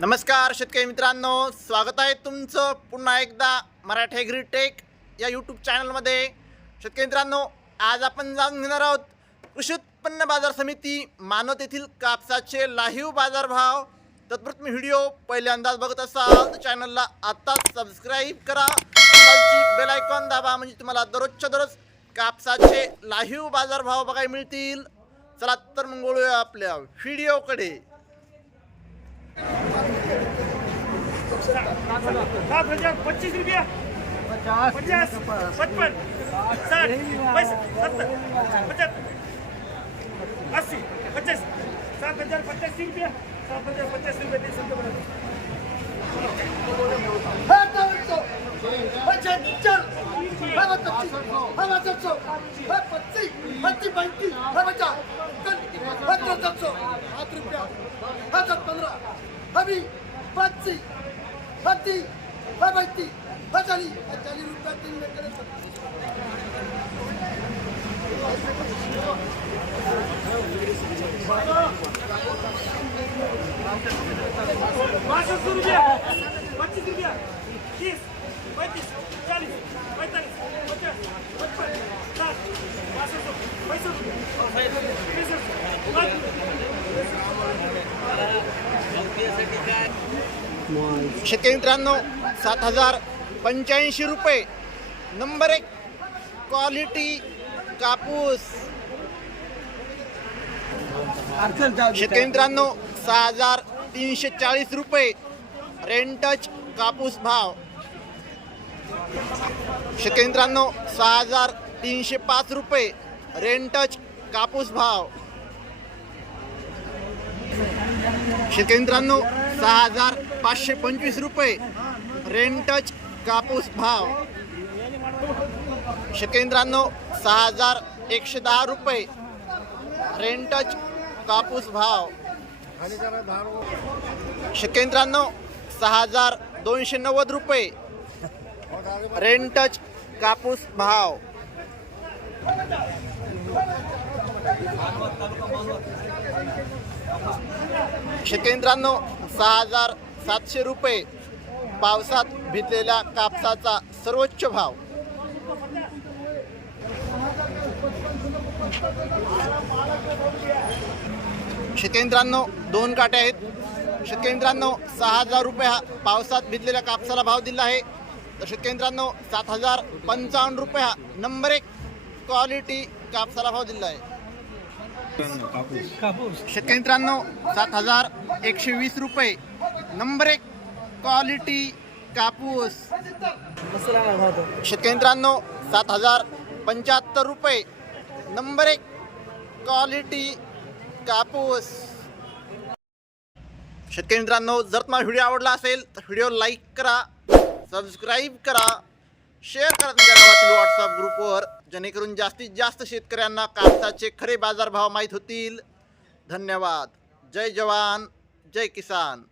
नमस्कार शेतकरी मित्रांनो, स्वागत आहे तुमचं पुन्हा एकदा मराठी ॲग्रीटेक या यूट्यूब चॅनलमध्ये। शेतकरी मित्रांनो, आज आपण जाणून घेणार आहोत कृषी उत्पन्न बाजार समिती मानवत येथील कापसाचे लाईव्ह बाजारभाव। तत्पूर्वी व्हिडिओ पहिल्यांदाच बघत असाल तर चॅनलला आताच सबस्क्राईब करा, खालची बेल आयकॉन दाबा, म्हणजे तुम्हाला दररोजच्या दररोज कापसाचे लाईव्ह बाजारभाव बघायला मिळतील। चला तर मग वळूया आपल्या व्हिडिओकडे। 25 रुपया 50 55 60 70 75 80 50 7050 रुपया 7050 रुपये दे सकते बना शेतकरी मित्रांनो, 7085 रुपये नंबर 1 क्वालिटी कापूस। शेतकरी मित्रांनो, 6340 रुपये रेंटच कापूस भाव। शेतकरी मित्रांनो, 6305 रुपये रेंटच कापूस भाव। शेतकरी मित्रांनो, 6525 रुपये रेंटच कापूस भाव। शेतकरी मित्रांनो, 6110 रुपये रेंटच कापूस भाव। शेतकरी मित्रांनो, 6290 रुपये रेंटच कापूस भाव। शेतकरी मित्रांनो, 6700 रुपये पावसात भिजलेल्या कापसाचा सर्वोच्च भाव। शेतकरी मित्रांनो, 2 काटे आहेत। शेतकरी मित्रांनो, 6000 रुपये हा पावसात भिजलेल्या कापसाला भाव दिला आहे। तर शेतकरी मित्रांनो, 7055 रुपये हा नंबर 1 क्वालिटी कापसाला भाव दिला आहे। शेतकरी मित्रांनो, 7120 रुपये नंबर 1 क्वालिटी कापूस। शेतकरी मित्रांनो, 7075 रुपये नंबर 1 क्वालिटी कापूस। शेतकरी मित्रांनो, जर तुम्हाला व्हिडिओ आवडला असेल तर व्हिडिओ लाईक करा, सबस्क्राईब करा, शेअर करा तुमच्या गावातील व्हॉट्सअप ग्रुपवर, जेणेकरून जास्तीत जास्त शेतकऱ्यांना कापसाचे खरे बाजारभाव माहीत होतील। धन्यवाद। जय जवान, जय किसान।